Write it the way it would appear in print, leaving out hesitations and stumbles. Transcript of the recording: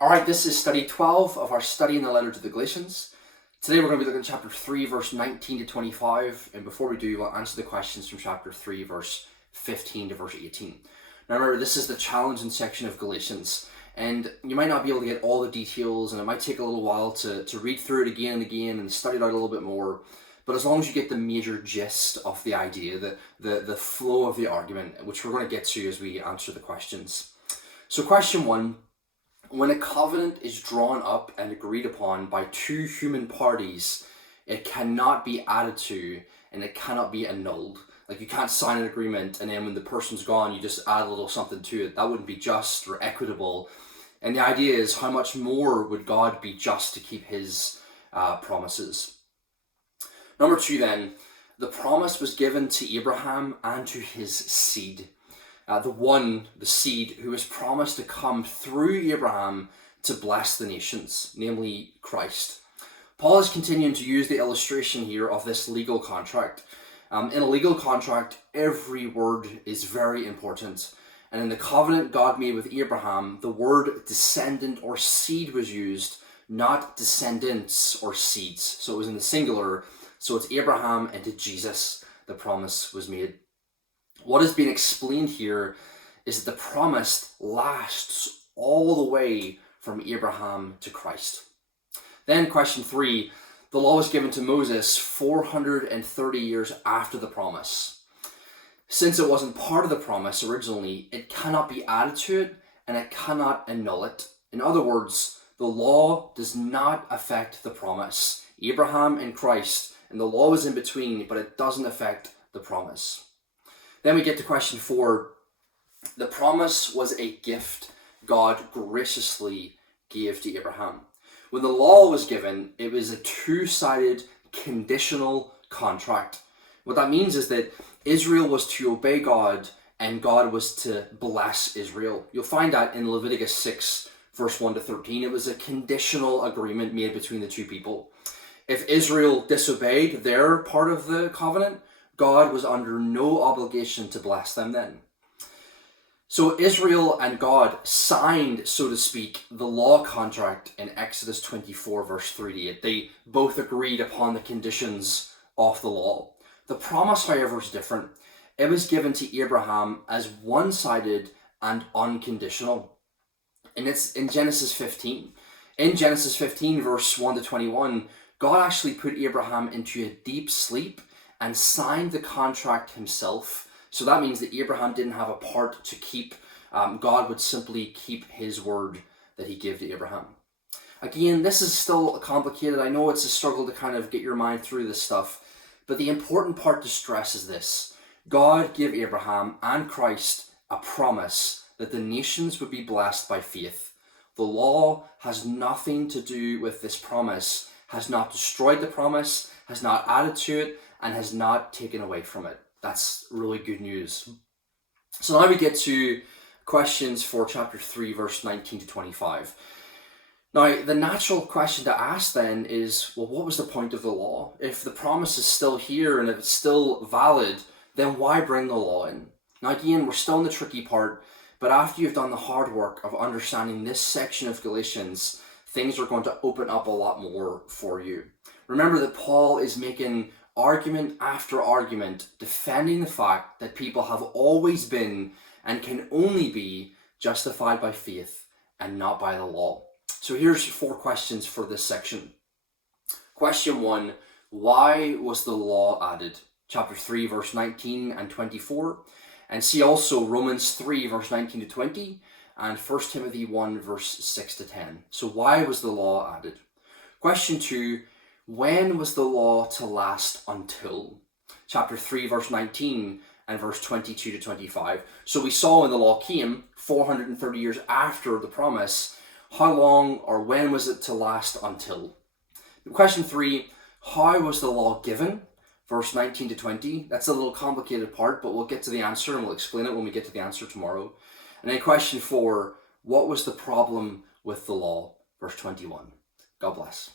Alright, this is study 12 of our study in the letter to the Galatians. Today we're going to be looking at chapter 3, verse 19 to 25, and before we do, we'll answer the questions from chapter 3, verse 15 to verse 18. Now remember, this is the challenging section of Galatians, and you might not be able to get all the details, and it might take a little while to read through it again and again and study it out a little bit more, but as long as you get the major gist of the idea, the flow of the argument, which we're going to get to as we answer the questions. So question 1. When a covenant is drawn up and agreed upon by two human parties, it cannot be added to and it cannot be annulled. Like, you can't sign an agreement and then when the person's gone, you just add a little something to it. That wouldn't be just or equitable. And the idea is, how much more would God be just to keep his promises? Number 2 then, the promise was given to Abraham and to his seed. The seed, who was promised to come through Abraham to bless the nations, namely Christ. Paul is continuing to use the illustration here of this legal contract. In a legal contract, every word is very important. And in the covenant God made with Abraham, the word descendant or seed was used, not descendants or seeds. So it was in the singular. So it's Abraham and to Jesus the promise was made. What is being explained here is that the promise lasts all the way from Abraham to Christ. Then question 3, the law was given to Moses 430 years after the promise. Since it wasn't part of the promise originally, it cannot be added to it and it cannot annul it. In other words, the law does not affect the promise. Abraham and Christ, and the law is in between, but it doesn't affect the promise. Then we get to question 4. The promise was a gift God graciously gave to Abraham. When the law was given, it was a two-sided conditional contract. What that means is that Israel was to obey God and God was to bless Israel. You'll find that in Leviticus 6, verse 1 to 13. It was a conditional agreement made between the two people. If Israel disobeyed their part of the covenant, God was under no obligation to bless them then. So Israel and God signed, so to speak, the law contract in Exodus 24, verse 38. They both agreed upon the conditions of the law. The promise, however, is different. It was given to Abraham as one-sided and unconditional. And it's in Genesis 15. In Genesis 15, verse 1 to 21, God actually put Abraham into a deep sleep and signed the contract himself. So that means that Abraham didn't have a part to keep. God would simply keep his word that he gave to Abraham. Again, this is still complicated. I know it's a struggle to kind of get your mind through this stuff, but the important part to stress is this. God gave Abraham and Christ a promise that the nations would be blessed by faith. The law has nothing to do with this promise, has not destroyed the promise, has not added to it, and has not taken away from it. That's really good news. So now we get to questions for chapter 3, verse 19 to 25. Now, the natural question to ask then is, well, what was the point of the law? If the promise is still here and if it's still valid, then why bring the law in? Now again, we're still in the tricky part, but after you've done the hard work of understanding this section of Galatians, things are going to open up a lot more for you. Remember that Paul is making argument after argument, defending the fact that people have always been and can only be justified by faith and not by the law. So here's 4 questions for this section. Question 1, why was the law added? Chapter 3, verse 19 and 24. And see also Romans 3, verse 19 to 20, and 1 Timothy 1, verse 6 to 10. So why was the law added? Question 2, when was the law to last until? Chapter 3, verse 19 and verse 22 to 25. So we saw when the law came, 430 years after the promise, how long or when was it to last until? Question 3, how was the law given? Verse 19 to 20. That's a little complicated part, but we'll get to the answer and we'll explain it when we get to the answer tomorrow. And then question 4, what was the problem with the law? Verse 21. God bless.